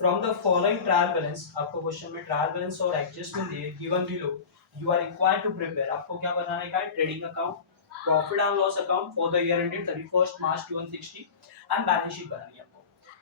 From the following trial balance, आपको question में trial balance और एडजस्टमेंट दिए given below, you are required to prepare, आपको क्या बनाने का है, trading account, profit and loss account for the year ended 31 March 2060 and balance sheet बनानी है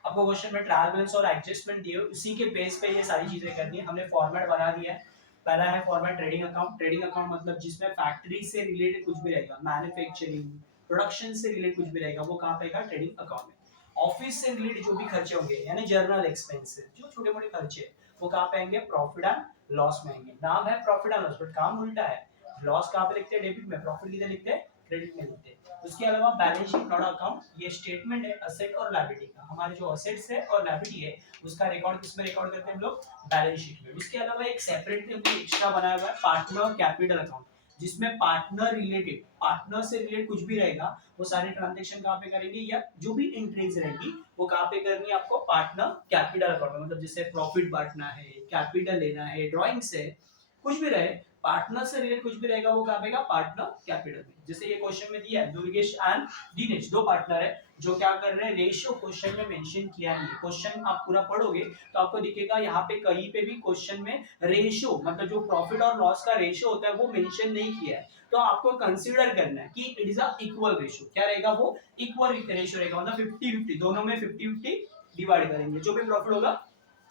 आपको क्वेश्चन में ट्रायल बैलेंस और एडजस्टमेंट दिए, उसी के बेस पे ये सारी चीजें करनी है। हमने फॉर्मेट बना दिया है। पहला है format trading account. Trading account मतलब जिसमें फैक्ट्री से रिलेटेड कुछ भी रहेगा, मैन्युफैक्चरिंग प्रोडक्शन से रिलेटेड कुछ भी रहेगा, वो कहाँ पे आएगा, ट्रेडिंग अकाउंट में। ऑफिस से रिलेटेड जो भी खर्चे होंगे यानी जर्नल एक्सपेंसेस, जो छोटे मोटे खर्चे, वो कहाँ पे आएंगे, प्रॉफिट एंड लॉस में आएंगे। नाम है प्रॉफिट एंड लॉस बट काम उल्टा है। लॉस कहाँ पे लिखते हैं, डेबिट में, प्रॉफिट किधर लिखते हैं, क्रेडिट में लिखते हैं। उसके अलावा बैलेंस शीट नॉट अकाउंट, ये स्टेटमेंट है असेट और लायबिलिटी का। हमारे जो असेट्स है और लायबिलिटी है उसका रिकॉर्ड किसमें रिकॉर्ड करते हैं हम लोग, बैलेंस शीट में। उसके अलावा एक सेपरेट एक्स्ट्रा बनाया हुआ है पार्टनर कैपिटल अकाउंट, जिसमें पार्टनर रिलेटेड, पार्टनर से रिलेटेड कुछ भी रहेगा वो सारे ट्रांजैक्शन कहाँ पे करेंगे, या जो भी एंट्रीज रहेगी वो कहाँ पे करनी है आपको, पार्टनर कैपिटल अकाउंट में। मतलब जैसे प्रॉफिट बांटना है, कैपिटल लेना है, ड्राइंग्स है, कुछ भी रहे, पार्टनर से रिलेटेड कुछ भी रहेगा वो कहाँ पे, पार्टनर कैपिटल में। जैसे ये क्वेश्चन में दिया है दुर्गेश एंड दिनेश, दो पार्टनर है जो क्या कर रहे हैं, रेशियो क्वेश्चन में मेंशन किया नहीं है। क्वेश्चन आप पूरा पढ़ोगे तो आपको दिखेगा यहाँ पे कहीं पे भी क्वेश्चन में रेशियो, मतलब जो प्रॉफिट और लॉस का रेशियो होता है वो मेंशन नहीं किया है। तो आपको कंसीडर करना है कि it is a equal ratio. क्या रहेगा वो, इक्वल रेशियो रहेगा, मतलब 50-50, दोनों में 50-50 डिवाइड करेंगे। जो भी प्रॉफिट होगा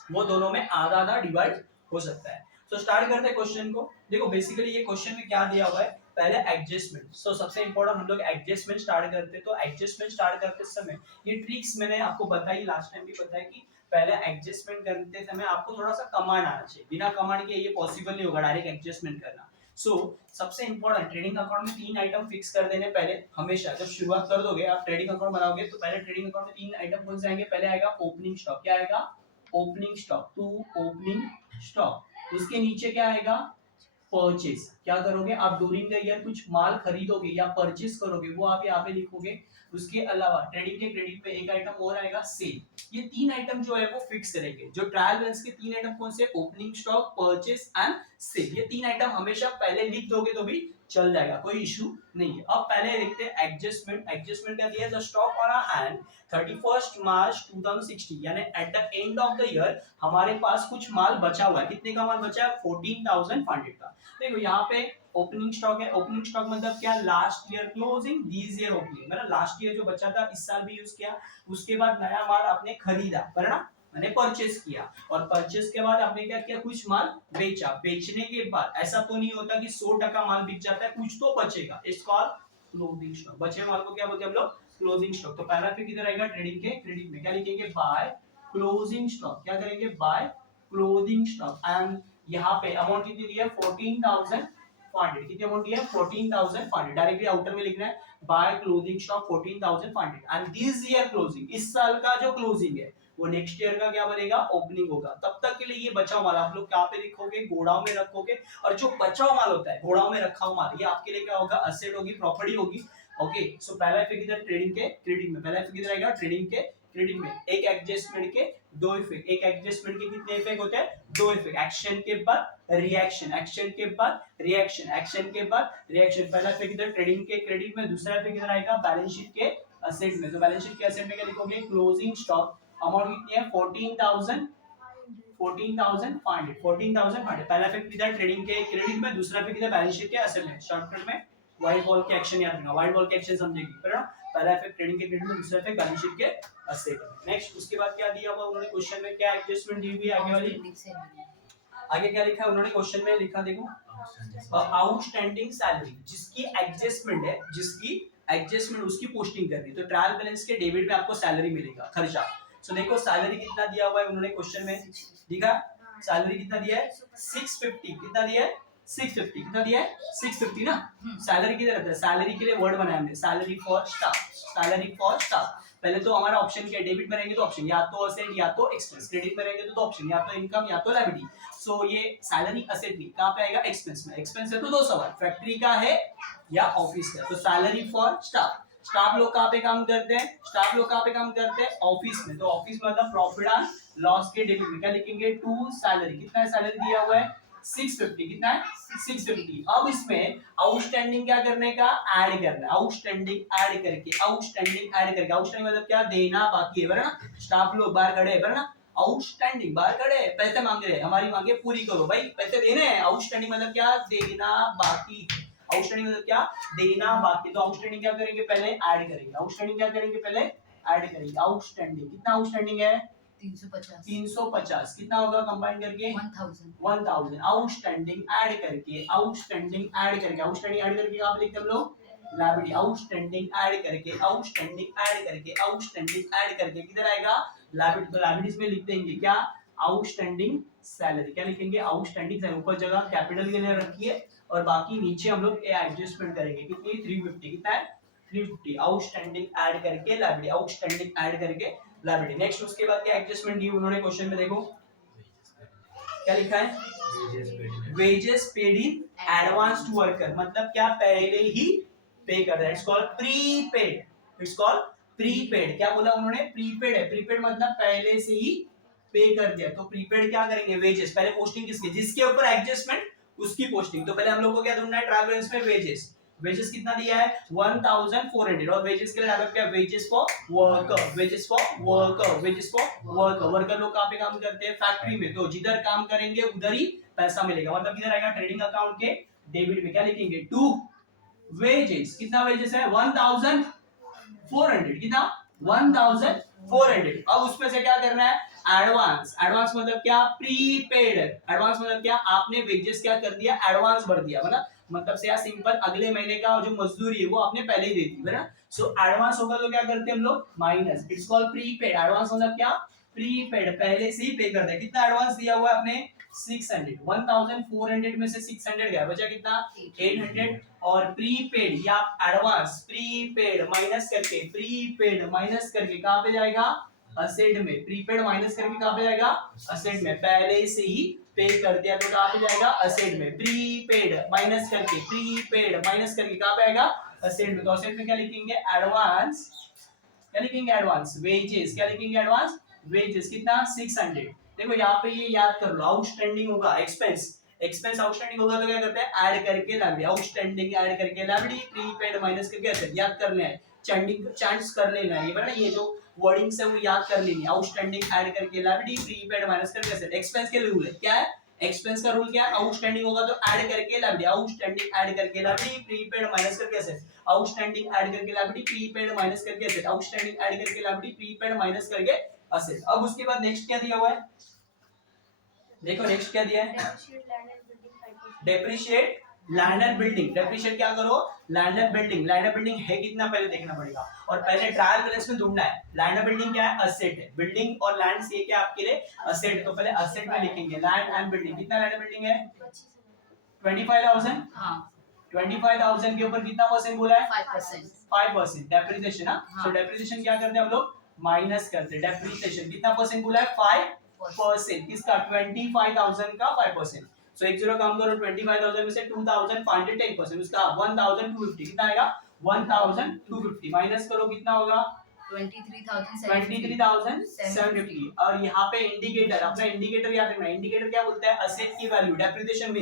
वो दोनों में आधा आधा डिवाइड हो सकता है। तो स्टार्ट करते हैं क्वेश्चन को। देखो बेसिकली ये क्वेश्चन में क्या दिया हुआ है, पहले एडजस्टमेंट। सो सबसे इंपॉर्टेंट हम लोग एडजस्टमेंट स्टार्ट करते हैं। तो एडजस्टमेंट स्टार्ट करते समय ये ट्रिक्स मैंने आपको बताई, लास्ट टाइम भी बताया कि पहले एडजस्टमेंट करते समय आपको थोड़ा सा कमांड आना चाहिए। बिना कमांड के ये पॉसिबल नहीं होगा डायरेक्ट एडजस्टमेंट करना। सबसे इंपॉर्टेंट ट्रेडिंग अकाउंट में 3 आइटम फिक्स कर देने पहले, हमेशा जब शुरुआत कर दोगे आप ट्रेडिंग अकाउंट बनाओगे तो पहले ट्रेडिंग अकाउंट में 3 आइटम कौन से आएंगे, पहले आएगा ओपनिंग स्टॉक। क्या आएगा, opening stock, to opening stock. उसके नीचे क्या आएगा, परचेस। क्या करोगे आप, ड्यूरिंग द ईयर कुछ माल खरीदोगे या परचेस करोगे, वो आप यहाँ पे लिखोगे। उसके अलावा ट्रेडिंग के क्रेडिट पे एक आइटम और आएगा, सेल। ये 3 आइटम जो है वो फिक्स रहेंगे। जो ट्रायल बैलेंस के 3 आइटम कौन से, opening stock, purchase and sale. ये 3 आइटम हमेशा पहले लिख दोगे तो भी चल जाएगा, कोई इशू नहीं है। अब पहले देखते हैं एडजस्टमेंट। एडजस्टमेंट क्या दिया है, the stock on a hand 31 March 2060, यानी at the end of the year हमारे पास कुछ माल बचा हुआ है। कितने का माल बचा है, 14,500 का। देखो यहाँ पे ओपनिंग स्टॉक है। ओपनिंग स्टॉक मतलब क्या, last year closing this year opening, मतलब लास्ट ईयर जो बचा था इस साल भी यूज किया, उसके बाद नया माल आपने खरीदा, है ना, मैंने परचेस किया, और परचेस के बाद आपने क्या किया, कुछ माल बेचा। बेचने के बाद ऐसा तो नहीं होता कि 100% माल बिक जाता है, कुछ तो बचेगा, इट्स कॉल्ड क्लोजिंग स्टॉक। बचे माल को क्या बोलते हैं हम लोग, क्लोजिंग स्टॉक। तो पहला फिर किधर आएगा, ट्रेडिंग के क्रेडिट में क्या लिखेंगे, बाय क्लोजिंग स्टॉक। क्या करेंगे, बाय क्लोजिंग स्टॉक। एंड यहाँ पे अमाउंट कितनी दी है, 14,500। कितनी अमाउंट दी है, 14,500। डायरेक्टली आउटर में लिखना है, by closing stock 14,500 and this year closing, इस साल का जो क्लोजिंग है वो नेक्स्ट ईयर का क्या बनेगा, ओपनिंग होगा। तब तक के लिए ये बचा माल आप लोग कहाँ पे लिखोगे, गोडाउन में रखोगे। और जो बचा हुआ माल होता है, गोडाउन में रखा हुआ माल, ये आपके लिए क्या होगा, असेट होगी, प्रॉपर्टी होगी। ओके, सो पहला इफेक्ट इधर ट्रेडिंग के क्रेडिट में, पहला इफेक्ट इधर आएगा ट्रेडिंग के क्रेडिट में। एक एडजस्टमेंट के दो इफेक्ट, एक एडजस्टमेंट के कितने इफेक्ट होते हैं, दो इफेक्ट। एक्शन के बाद रिएक्शन, एक्शन के बाद रिएक्शन, एक्शन के बाद रिएक्शन। पहला इफेक्ट इधर ट्रेडिंग के क्रेडिट में, दूसरा इफेक्ट इधर आएगा बैलेंस शीट के असेट में। तो बैलेंस शीट के असेट में क्या लिखोगे, क्लोजिंग स्टॉक, अमाउंट कितनी है, 14,500। पहला इफेक्ट इधर ट्रेडिंग के क्रेडिट में, दूसरा इफेक्ट इधर बैलेंस शीट के असेट में। शॉर्टकट में व्हाइट बॉल के एक्शन याद रखना, व्हाइट बॉल के एक्शन समझेगी, है ना। पहला इफेक्ट ट्रेडिंग के क्रेडिट में, दूसरा इफेक्ट बैलेंस शीट के असेट में। नेक्स्ट उसके बाद क्या दिया हुआ उन्होंने क्वेश्चन में, क्या एडजस्टमेंट दी हुई है आगे वाली, आगे क्या लिखा है उन्होंने क्वेश्चन में, लिखा देखो, आउटस्टैंडिंग सैलरी, जिसकी एडजस्टमेंट है, जिसकी एडजस्टमेंट उसकी पोस्टिंग करनी। तो ट्रायल बैलेंस के डेबिट में आपको सैलरी मिलेगा, खर्चा। सो देखो सैलरी कितना दिया हुआ है उन्होंने क्वेश्चन में, दिखा सैलरी कितना दिया है, 650। कितना दिया है, 650। कितना दिया है, 650 ना। सैलरी किधर रहता है, सैलरी के लिए वर्ड बनाया हमने, salary for staff, salary for staff. पहले तो हमारा ऑप्शन क्या है, डेबिट में रहेंगे तो ऑप्शन या तो असेट या तो एक्सपेंस, क्रेडिट में रहेंगे तो ऑप्शन या तो इनकम या तो लायबिलिटी। सो ये सैलरी असेट नहीं, कहां पे आएगा, एक्सपेंस में। एक्सपेंस है तो दो सवाल, फैक्ट्री का है या ऑफिस का। तो सैलरी फॉर स्टाफ, स्टाफ लोग कहां पे काम करते हैं, स्टाफ लोग कहां पे काम करते हैं, ऑफिस में। तो ऑफिस मतलब प्रॉफिट एंड लॉस के डेबिट में क्या लिखेंगे, टू सैलरी। कितना है सैलरी दिया हुआ है, 650। कितना है, 650। अब इसमें आउटस्टैंडिंग क्या करने का, ऐड करना है। आउटस्टैंडिंग ऐड करके, आउटस्टैंडिंग ऐड करके, आउटस्टैंडिंग मतलब क्या, देना बाकी है, ना। स्टाफ लोग बाहर खड़े हैं, ना। आउटस्टैंडिंग, बाहर खड़े पैसे मांग रहे हैं, हमारी मांगे पूरी करो भाई, पैसे देने हैं। आउटस्टैंडिंग मतलब क्या, देना बाकी। आउटस्टैंडिंग मतलब क्या, देना बाकी। तो आउटस्टैंडिंग क्या करेंगे, पहले ऐड करेंगे। आउटस्टैंडिंग क्या करेंगे, पहले ऐड करेंगे। आउटस्टैंडिंग कितना आउटस्टैंडिंग है, 350 कितना होगा कंबाइन करके 1000। आउटस्टैंडिंग ऐड करके, आउटस्टैंडिंग ऐड करके, आउटस्टैंडिंग ऐड करके आप लिखते हैं हम लोग लायबिलिटी। आउटस्टैंडिंग ऐड करके, आउटस्टैंडिंग ऐड करके, आउटस्टैंडिंग ऐड करके किधर आएगा लायबिलिटी। तो लायबिलिटीज में लिख देंगे क्या, आउटस्टैंडिंग सैलरी। क्या लिखेंगे, आउटस्टैंडिंग सैलरी। ऊपर जगह कैपिटल के लिए रखिए और बाकी नीचे हम लोग एडजस्टमेंट करेंगे। कितनी 350, कितना है 350। आउटस्टैंडिंग ऐड करके लायबिलिटी, आउटस्टैंडिंग ऐड करके लायबिलिटी। नेक्स्ट उसके बाद क्या एडजस्टमेंट दी उन्होंने क्वेश्चन में, देखो क्या लिखा है, wages paid in advance to worker. मतलब क्या, पहले ही पे कर रहा है। It's called prepaid, it's called prepaid. क्या बोला उन्होंने, प्रीपेड है। प्रीपेड मतलब पहले से ही पे कर दिया। तो प्रीपेड क्या करेंगे, वेजेस। पहले पोस्टिंग किसकी, जिसके ऊपर एडजस्टमेंट उसकी पोस्टिंग। तो पहले हम लोग को क्या ढूंढना है, ट्रायल बैलेंस में वेजेस। वेजेस कितना दिया है 1400 और वेजेस के लिए डालो क्या, wages for worker, wages for worker, wages for worker. Worker लोग कहाँ पे काम करते हैं, फैक्ट्री में। तो जिधर काम करेंगे उधर ही पैसा मिलेगा। मतलब किधर आएगा, ट्रेडिंग अकाउंट के डेबिट में। क्या लिखेंगे, टू वेजेस। कितना वेजेस है 1400, कितना 1400। अब उसमें से क्या करना है, एडवांस। एडवांस मतलब क्या, प्रीपेड। एडवांस मतलब क्या, आपने वेजेस क्या कर दिया, एडवांस भर दिया। मतलब से सिंपल, अगले महीने का जो मजदूरी है वो आपने पहले ही दे दी है ना। सो एडवांस होगा तो क्या करते हैं हम लोग, minus. It's called prepaid. Advance मतलब क्या, प्रीपेड, पहले से ही पे कर दिया। कितना एडवांस दिया हुआ है आपने 600, 1400 में से 600 गया, बचा कितना 800। और प्रीपेड या एडवांस, प्रीपेड माइनस करके, प्रीपेड माइनस करके कहां पे जाएगा, असेट में। प्रीपेड माइनस करके कहां पे जाएगा, असेट में। पहले से ही पे कर दिया तो कहां पे जाएगा, असेट में। प्रीपेड माइनस करके, प्रीपेड माइनस करके कहां पे आएगा, असेट में। तो असेट में क्या लिखेंगे, एडवांस। क्या लिखेंगे, एडवांस। वेजेस, क्या लिखेंगे, एडवांस वेजेस। कितना 600। देखो यहाँ पे ये याद कर लो, आउटस्टैंडिंग होगा एक्सपेंस, एक्सपेंस आउटस्टैंडिंग होगा तो क्या करते हैं, ऐड करके लायबिलिटी। आउटस्टैंडिंग ऐड करके लायबिलिटी, प्रीपेड माइनस करके असेट। याद कर लेना है, चांस कर लेना है ये बना, ये जो वर्डिंग्स है वो याद कर लेनी है। आउटस्टैंडिंग ऐड करके लायबिलिटी, प्रीपेड माइनस करके असेट। एक्सपेंस के लिए रूल है, क्या है एक्सपेंस का रूल, क्या है आउटस्टैंडिंग होगा तो ऐड करके लायबिलिटी। आउटस्टैंडिंग ऐड करके लायबिलिटी, प्रीपेड माइनस करके असेट। आउटस्टैंडिंग ऐड करके लायबिलिटी, प्रीपेड माइनस करके असेट। आउटस्टैंडिंग ऐड करके लायबिलिटी, प्रीपेड माइनस करके असेट। अब उसके बाद नेक्स्ट क्या दिया हुआ है, देखो नेक्स्ट क्या दिया है, depreciate land and building. Depreciate क्या करो, land and building. Land and building है कितना पहले देखना पड़ेगा और पहले ट्रायल बैलेंस में ढूंढना है। लैंड एंड बिल्डिंग क्या है, असेट है। बिल्डिंग और लैंड से क्या आपके लिए असेट। तो पहले असेट में लिखेंगे लैंड एंड बिल्डिंग। कितना लैंड एंड बिल्डिंग है 25,000। हाँ 25,000 के ऊपर कितना परसेंट बोला है, 5%। डेप्रिसिएशन। हाँ सो डेप्रिसिएशन क्या करते हैं हम लोग, माइनस करते हैं। डेप्रिसिएशन कितना परसेंट बोला है, 5%। किसका 25,000 का 5%। सो एक जीरो काम करो, 25,000 में से 2,500 10%, उसका 1,250 कितना आएगा 1,250 माइनस करो कितना होगा 23,750। और यहाँ पे इंडिकेटर, अपना इंडिकेटर याद रखना। इंडिकेटर क्या बोलता है, असेट की value. Depreciation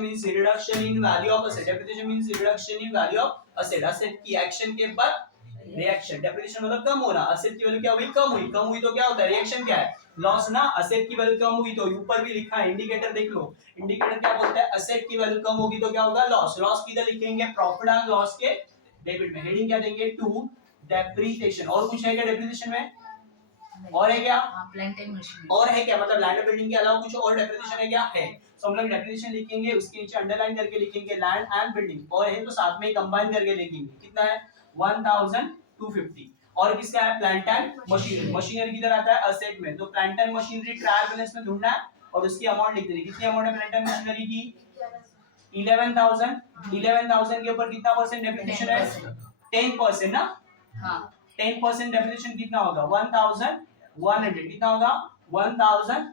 means reduction in value of asset. Depreciation means reduction in value of asset. Asset की एक्शन के बाद रिएक्शन। डेप्रिसिएशन मतलब कम होना, असेट की वैल्यू क्या हुई, कम हुई। कम हुई तो क्या होता है, रिएक्शन क्या है, लॉस ना। असेट की वैल्यू कम हुई तो ऊपर भी लिखा है इंडिकेटर, देख लो। इंडिकेटर क्या बोलता है, असेट की वैल्यू कम होगी तो क्या होगा, लॉस। लॉस किधर लिखेंगे, प्रॉफिट एंड लॉस के डेबिट में। हेडिंग क्या देंगे, टू डेप्रिसिएशन। और कुछ है क्या डेप्रिसिएशन में, और है क्या, प्लांट एंड मशीनरी और है क्या, मतलब लैंड बिल्डिंग के अलावा कुछ और डेप्रिसिएशन है क्या, है। तो हम लोग डेप्रिसिएशन लिखेंगे, उसके नीचे अंडरलाइन करके लिखेंगे लैंड एंड बिल्डिंग। और है तो साथ में ही कंबाइन करके लिखेंगे। कितना है 1,250। और किसका है, प्लांट एंड मशीनरी। मशीनरी किधर आता है, असेट में। तो plant and machinery trial balance में ढूंढना है और उसकी अमाउंट लिख देनी। कितनी अमाउंट है प्लांट एंड मशीनरी की, 11,000। 11,000 के ऊपर कितना परसेंट डेप्रिसिएशन है, 10% ना। हाँ 10% डेप्रिसिएशन कितना होगा 1,100। कितना होगा 1,000,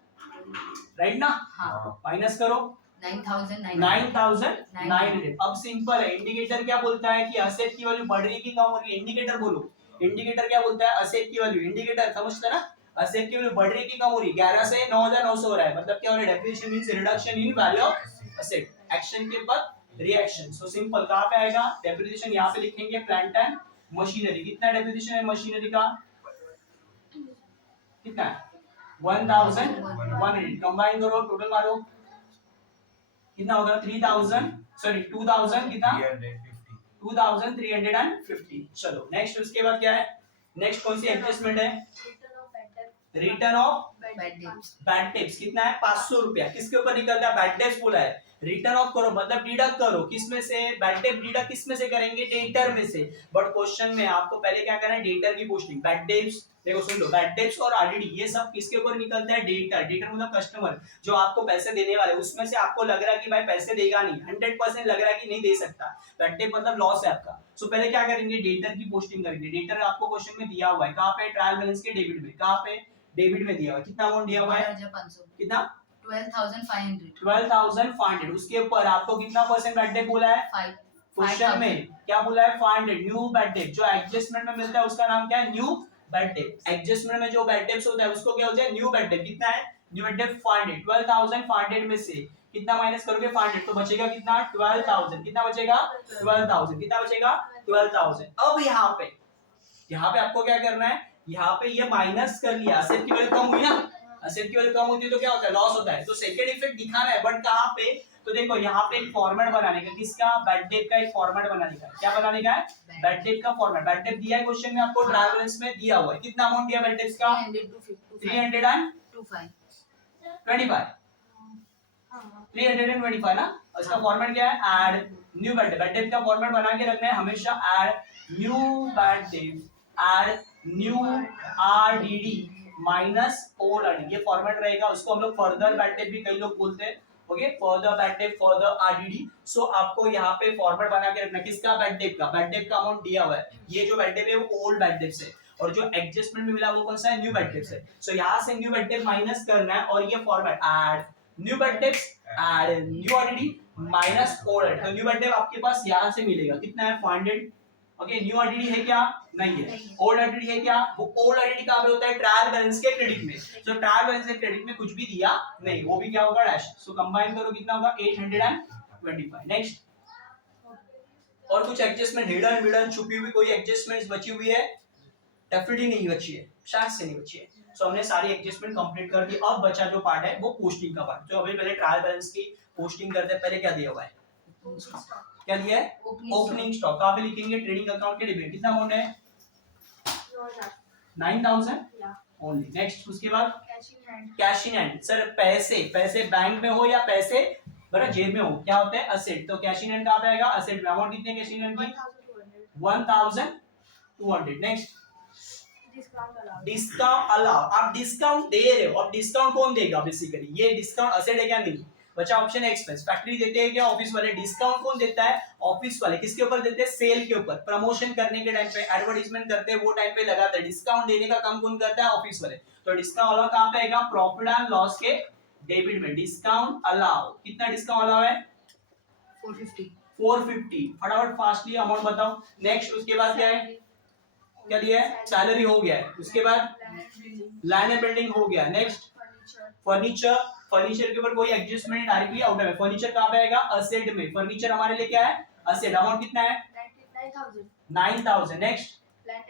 राइट ना। हाँ माइनस करो 9,900। अब सिंपल है, इंडिकेटर क्या बोलता है कि असेट की वैल्यू बढ़ रही है कि कम हो रही है। इंडिकेटर बोलो, इंडिकेटर क्या बोलता है, असेट की वैल्यू। इंडिकेटर समझते ना, असेट की वैल्यू बढ़ रही है कि कम हो रही है। 11 से 9,900 हो रहा है, मतलब क्या हो रहा है, depreciation means reduction in value of asset. Action के बाद रिएक्शन। सो सिंपल कहां पे आएगा डेप्रिसिएशन, यहां पे लिखेंगे प्लांट एंड मशीनरी। कितना डेप्रिसिएशन है मशीनरी का, कितना है 1100 कंबाइन करो, टोटल मारो कितना होगा 3000 सॉरी 2000 कितना 2350। चलो नेक्स्ट उसके बाद क्या है, नेक्स्ट कौन सी एडजस्टमेंट है, रिटर्न ऑफ बैड टिप्स कितना है 500 रुपया। किसके ऊपर निकलता है, बैड टिप्स बोला है, रिटर्न ऑफ करो मतलब डिडक्ट करो, किसमें से, बैड टिप डिडक्ट किसमें से करेंगे, डेटर में से। बट क्वेश्चन में आपको पहले क्या करना है, डेटर की पोस्टिंग। बैड टिप्स देखो सुन लो, बैड टिप्स और आरडीडी ये सब किसके ऊपर निकलता है, डेटर। डेटर मतलब कस्टमर जो आपको पैसे देने वाले, उसमें से आपको लग रहा है कि भाई पैसे देगा नहीं, 100% लग रहा है कि नहीं दे सकता, बैड टिप मतलब लॉस है आपका। सो पहले क्या करेंगे, डेटर की पोस्टिंग करेंगे। डेटर आपको क्वेश्चन में दिया हुआ है कहां पे, ट्रायल बैलेंस के डेबिट में, कहां पे, डेबिट में दिया हुआ है। कितना अमाउंट दिया हुआ है, कितना 12,500। उसके ऊपर आपको कितना परसेंट बैड डेट बोला है, 5। क्वेश्चन में क्या बोला है, 500 न्यू बैड डेट। जो एडजस्टमेंट में मिलता है उसका नाम क्या है, न्यू बैड डेट। एडजस्टमेंट में जो बैड डेट्स होता है उसको क्या होता है, न्यू बैड डेट। कितना है, न्यू बैड डेट 500। 12,500 में से कितना माइनस करोगे, 500, तो बचेगा कितना 12,000। कितना बचेगा 12,000। कितना बचेगा 12,000। अब यहाँ पे आपको क्या करना है, यहाँ पे ये माइनस कर लिया, असेट की वैल्यू कम हुई ना, असेट की वैल्यू कम होती है तो क्या होता है, लॉस होता है। तो सेकंड इफेक्ट दिखाना है, बट कहां पे, तो देखो यहाँ पे एक फॉर्मेट बनाने का, किसका, बैड डेट का एक फॉर्मेट बनाने का। क्या बनाने का है, बैड डेट का फॉर्मेट। बैड डेट दिया है क्वेश्चन में आपको, ट्रायल बैलेंस में दिया हुआ है, कितना अमाउंट दिया बैड डेट का, 325 ना। इसका फॉर्मेट क्या है, add new bad debt. Bad debt का फॉर्मेट बना के रखना है हमेशा, add new bad debt, add new RDD minus old RDD, ये फॉर्मेट रहेगा। उसको हम लोग फर्दर बैड डेट भी कई लोग बोलते हैं, okay, further bad debt, further RDD. So आपको यहाँ पे फॉर्मेट बना के रखना, किसका, बैड डेट का। बैड डेट का अमाउंट दिया हुआ है, ये जो बैड डेट है वो ओल्ड बैड डेट से, और जो एडजस्टमेंट में मिला वो कौन सा है, न्यू बैड डेट से। सो यहाँ से न्यू बैड डेट माइनस करना है, और ये format add new bad debt, add new RDD minus old. तो न्यू बैड डेट आपके पास यहाँ से मिलेगा, कितना है 500। ओके, न्यू आरडीडी है क्या, नहीं है। ओल्ड आरडीडी है क्या, वो ओल्ड आरडीडी कहां पे होता है, ट्रायल बैलेंस के क्रेडिट में। सो ट्रायल बैलेंस के क्रेडिट में कुछ भी दिया नहीं, वो भी क्या होगा, डैश। सो कंबाइन करो कितना होगा 825। नेक्स्ट, और कुछ एडजस्टमेंट हिडन मिडन छुपी हुई कोई एडजस्टमेंट्स बची हुई है, डेफिनेटली नहीं बची है, शायद से नहीं बची है। सो हमने सारी एडजस्टमेंट कंप्लीट कर दी। अब बचा जो पार्ट है वो पोस्टिंग का पार्ट। जो अभी पहले ट्रायल बैलेंस की पोस्टिंग करते हैं, पहले क्या दिया हुआ है, क्या दिया है, ओपनिंग स्टॉक। कहां पे लिखेंगे, ट्रेडिंग अकाउंट के डेबिट। कितना अमाउंट है, 9,000 ओनली। नेक्स्ट उसके बाद कैश इन हैंड। सर पैसे, पैसे बैंक में हो या पैसे बड़ा जेब में हो, क्या होता है, असेट। तो कैश इन हैंड कहां पे आएगा, असेट में। अमाउंट कितने कैश इन हैंड की, 1,200। Next, discount allow. आप डिस्काउंट दे रहे हो, अब डिस्काउंट कौन देगा, बेसिकली ये डिस्काउंट असेट है क्या, नहीं। बचा ऑप्शन एक्सपेंस। फैक्ट्री देते हैं क्या, ऑफिस वाले। डिस्काउंट कौन देता है, ऑफिस वाले। किसके ऊपर देते हैं, सेल के ऊपर। प्रमोशन करने के टाइम पे, एडवर्टाइजमेंट करते हैं वो टाइम पे लगाते हैं। डिस्काउंट देने का काम कौन करता है, ऑफिस वाले। तो डिस्काउंट अलाउ कहां पे आएगा, प्रॉफिट एंड लॉस के डेबिट में। डिस्काउंट अलाउ, कितना डिस्काउंट अलाउ है, 450। फटाफट फास्टली अमाउंट बताओ। नेक्स्ट उसके बाद क्या है, क्या दिया है, सैलरी हो गया है। उसके बाद लैंड एंड बिल्डिंग हो गया। नेक्स्ट फर्नीचर, फर्नीचर के ऊपर कोई एडजस्टमेंट डायरेक्टली आउट है। फर्नीचर कहां पे आएगा, असेट में। फर्नीचर हमारे लिए क्या है, असेट। अमाउंट कितना है, 9,000। Next plant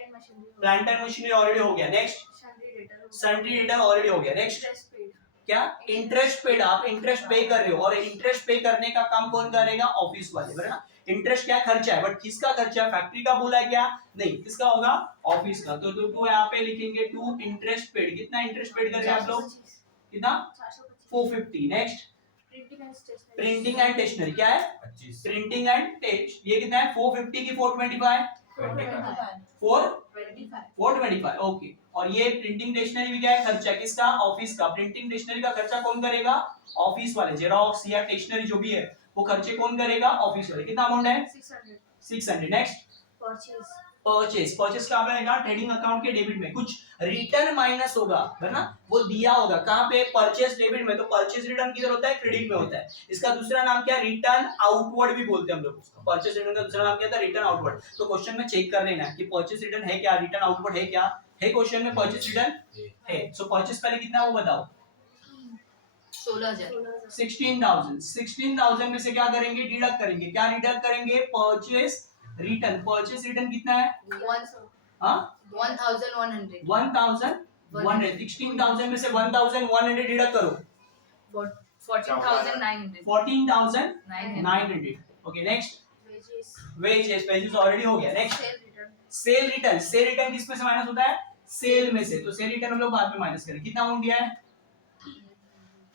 and machinery already हो गया। नेक्स्ट सन्ड्री डेटर ऑलरेडी हो गया। नेक्स्ट क्या, इंटरेस्ट पेड। आप इंटरेस्ट पे कर रहे हो, और इंटरेस्ट पे करने का काम कौन करेगा, ऑफिस वाले, बराबर ना। इंटरेस्ट क्या खर्चा है, बट किसका खर्चा है, फैक्ट्री का बोला है क्या, नहीं, किसका होगा, ऑफिस का। तो टू यहाँ पे लिखेंगे, टू इंटरेस्ट पेड। कितना इंटरेस्ट पेड कर रहे हैं आप लोग, कितना 450। नेक्स्ट प्रिंटिंग एंड स्टेशनरी, क्या है, प्रिंटिंग एंड टेस्ट। ये कितना है, 450 की 425, 425। ओके, और ये प्रिंटिंग स्टेशनरी भी क्या है, खर्चा किसका, ऑफिस का। प्रिंटिंग स्टेशनरी का खर्चा कौन करेगा, ऑफिस वाले। जेरोक्स या स्टेशनरी जो भी है वो खर्चे कौन करेगा, ऑफिस वाले। कितना अमाउंट है, 600। नेक्स्ट परचेज, परचेज कहां पे आएगा, ट्रेडिंग अकाउंट के डेबिट में। कुछ रिटर्न माइनस होगा, है ना, वो दिया होगा कहां पे, परचेज डेबिट में। तो परचेज रिटर्न किधर होता है, क्रेडिट में होता है। इसका दूसरा नाम क्या है, रिटर्न आउटवर्ड भी बोलते हैं हम लोग उसको। परचेज रिटर्न का दूसरा नाम क्या था, रिटर्न आउटवर्ड। तो क्वेश्चन में चेक कर लेना कि परचेज रिटर्न है क्या, रिटर्न आउटवर्ड है क्या, है क्वेश्चन में परचेज रिटर्न है। सो परचेज पहले कितना वो बताओ, 16,000। 16,000 में से क्या करेंगे, डिडक्ट करेंगे। क्या डिडक्ट करेंगे, परचेज रिटर्न। परचेज रिटर्न कितना है, 1100 1100 100 16,000 में से 1,100 डिडक्ट करो 14,900 ओके नेक्स्ट वेजेस ऑलरेडी हो गया नेक्स्ट सेल रिटर्न किस में से माइनस होता है सेल में से तो सेल रिटर्न हम लोग बाद में माइनस करें कितना अमाउंट दिया है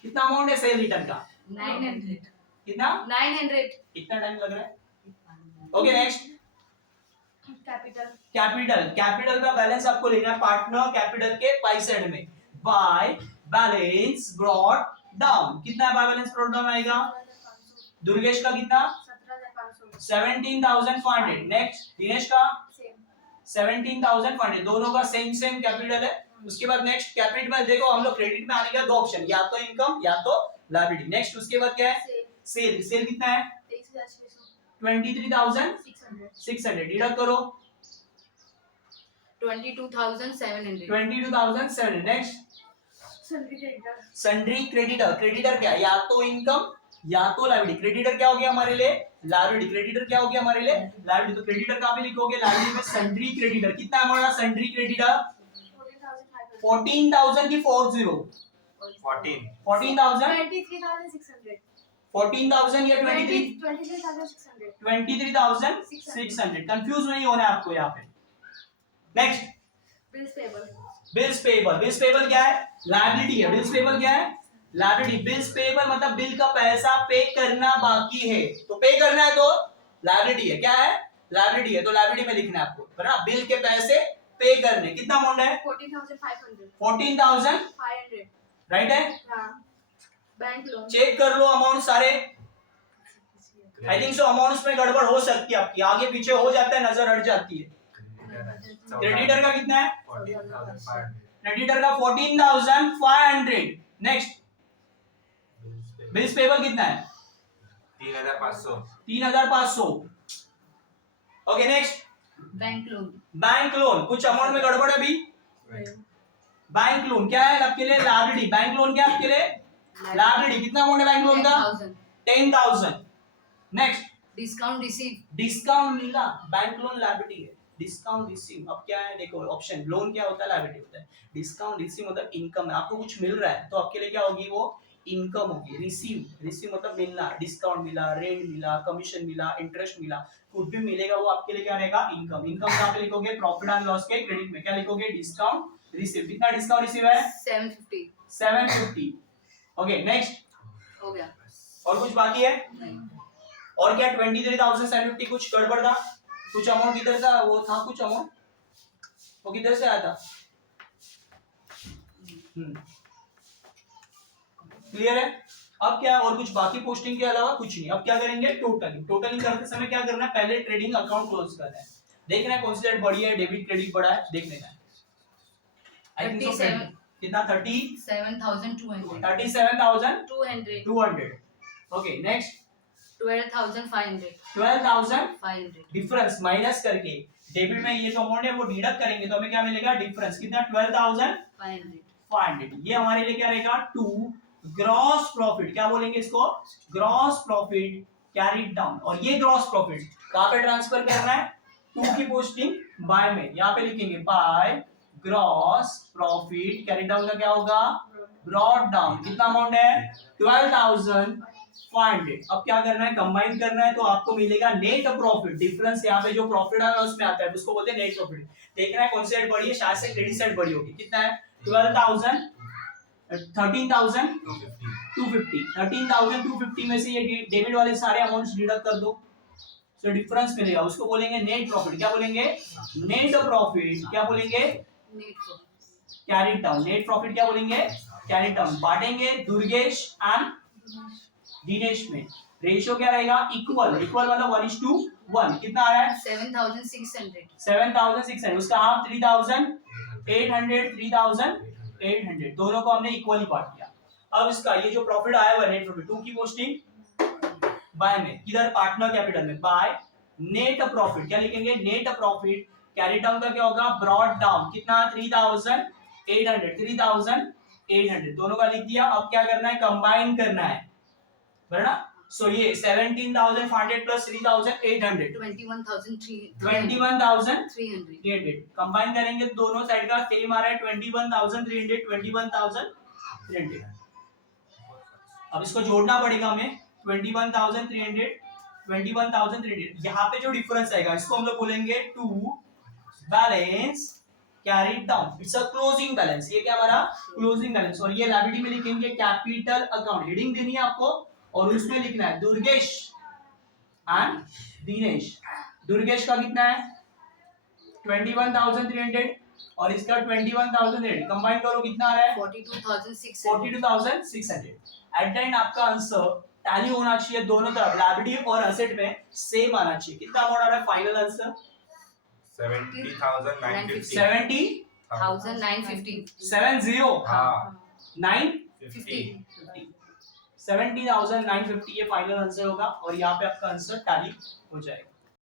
कितना अमाउंट है सेल रिटर्न का 900 कितना 900 इतना टाइम लग रहा है ओके नेक्स्ट कैपिटल का बैलेंस आपको लेना है पार्टनर कैपिटल के बाई साइड में बाय बैलेंस ब्रॉट डाउन कितना बाय बैलेंस ब्रॉट डाउन आएगा दुर्गेश का कितना 17,500 नेक्स्ट दिनेश का 17,500 दोनों का सेम कैपिटल है उसके बाद नेक्स्ट कैपिटल देखो हम लोग क्रेडिट में आने का दो ऑप्शन या तो इनकम या तो लायबिलिटी नेक्स्ट उसके बाद क्या है सेल कितना है 23,600 डिडक्ट करो 22,700 नेक्स्ट सन्ड्री क्रेडिटर क्या है या तो इनकम या तो लायबिलिटी क्रेडिटर क्या हो गया हमारे लिए लायबिलिटी तो क्रेडिटर कहां पे लिखोगे लायबिलिटी में सन्ड्री क्रेडिटर कितना अमाउंट है सन्ड्री क्रेडिटर 14,000 की 40 14,000 14,000 या 23,600 कंफ्यूज नहीं होना है आपको यहाँ पे नेक्स्ट बिल्स पेबल क्या है लायबिलिटी है बिल्स पेबल क्या है लायबिलिटी बिल्स पेबल मतलब बिल का पैसा पे करना बाकी है तो पे करना है तो लायबिलिटी है क्या है लायबिलिटी है तो लायबिलिटी में लिखना है आपको है ना बिल के पैसे पे करने कितना अमाउंट है 14,500 राइट है बैंक लोन चेक कर लो अमाउंट सारे आई थिंक सो अमाउंट्स में गड़बड़ हो सकती है आपकी आगे पीछे हो जाता है नजर हट जाती है क्रेडिटर का कितना है क्रेडिटर का 14,500 नेक्स्ट बिल्स पेबल कितना है 3,500 ओके नेक्स्ट बैंक लोन कुछ अमाउंट में गड़बड़ है अभी बैंक लोन क्या है आपके लिए लायबिलिटी बैंक लोन क्या है आपके लिए लायबिलिटी कितना अमाउंट है बैंक लोन का 10,000 नेक्स्ट डिस्काउंट मिला बैंक लोन लायबिलिटी है डिस्काउंट रिसीव अब क्या है देखो ऑप्शन लोन क्या होता है लायबिलिटी होता है डिस्काउंट रिसीव मतलब इनकम है आपको कुछ मिल रहा है तो आपके लिए क्या होगी वो इनकम होगी रिसीव मतलब मिलना डिस्काउंट मिला रेंट मिला कमीशन मिला इंटरेस्ट मिला कुछ भी मिलेगा वो आपके लिए क्या रहेगा इनकम कहाँ पे लिखोगे प्रॉफिट एंड लॉस के क्रेडिट में क्या लिखोगे डिस्काउंट रिसीव कितना डिस्काउंट रिसीव है 750 ओके नेक्स्ट हो गया और कुछ बाकी है नहीं और क्या 23,750 कुछ गड़बड़ था कुछ अमाउंट किधर था वो था कुछ अमाउंट वो किधर से आया था क्लियर है अब क्या और कुछ बाकी पोस्टिंग के अलावा कुछ नहीं अब क्या करेंगे टोटलिंग करते समय क्या करना है पहले ट्रेडिंग अकाउंट क्लोज करना है देखना है कौन सी साइड बड़ी है डेबिट क्रेडिट बड़ा है देख लेना है आई थिंक सो कितना 37,200 ओके नेक्स्ट 12,500 डिफरेंस माइनस करके डेबिट में ये जो अमाउंट है वो डिडक्ट करेंगे तो हमें क्या मिलेगा डिफरेंस कितना 12,500 ये हमारे लिए क्या रहेगा 2 ग्रॉस प्रॉफिट क्या बोलेंगे इसको ग्रॉस प्रॉफिट कैरीड डाउन और ये ग्रॉस प्रॉफिट कहां पे ट्रांसफर करना है 2 की पोस्टिंग बाय में यहां पे लिखेंगे by gross profit carried down का क्या होगा ब्रॉट डाउन कितना अमाउंट है 12,500 अब क्या करना है कंबाइन करना है तो आपको मिलेगा नेट प्रॉफिट डिफरेंस यहाँ पे जो प्रॉफिट और लॉस में आता है उसको बोलते हैं नेट प्रॉफिट देखना है कौन सी साइड बड़ी है शायद से क्रेडिट साइड बड़ी होगी कितना है 13,250 में से ये डेबिट वाले सारे अमाउंट्स डिडक्ट कर दो सो डिफरेंस मिलेगा उसको बोलेंगे नेट प्रॉफिट क्या बोलेंगे नेट प्रॉफिट क्या बोलेंगे कैरीड डाउन नेट प्रॉफिट क्या बोलेंगे कैरीड डाउन बांटेंगे दुर्गेश एंड दिनेश में रेशियो क्या रहेगा इक्वल मतलब 1:1 कितना आ रहा है 7,600 उसका हाफ 3,800 दोनों को हमने इक्वली बांट दिया अब इसका ये जो प्रॉफिट आया हुआ नेट प्रॉफिट 2 की पोस्टिंग बाय में किधर पार्टनर कैपिटल में बाय नेट प्रॉफिट क्या लिखेंगे नेट प्रॉफिट कैरी डाउन का क्या होगा ब्रॉट डाउन कितना 3,800 दोनों का लिख दिया अब क्या करना है कंबाइन करना है बराबर सो ये 17,500 प्लस 3,800 21,300 21,300 कंबाइन करेंगे दोनों साइड का सेम आ रहा है 21,300 21,300। अब इसको जोड़ना पड़ेगा हमें 21,300 21,300। यहाँ पे जो डिफरेंस आएगा इसको हम लोग बोलेंगे to balance carried down, it's a closing balance. ये क्या हमारा क्लोजिंग बैलेंस। और ये लायबिलिटी में लिखेंगे कैपिटल अकाउंट, हेडिंग देनी है आपको और उसमें लिखना है दुर्गेश एंड दिनेश। दुर्गेश का कितना है 21,300 और इसका 21,300 कंबाइन करो कितना आ रहा है 42,600 42,600। एट द एंड आपका आंसर टैली होना चाहिए दोनों तरफ, लायबिलिटी और एसेट में सेम आना चाहिए। कितना अमाउंट आ रहा है फाइनल आंसर 70,950 950 70 हाँ 950 70,950 ये फाइनल आंसर होगा और यहाँ पे आपका आंसर टैली हो जाएगा।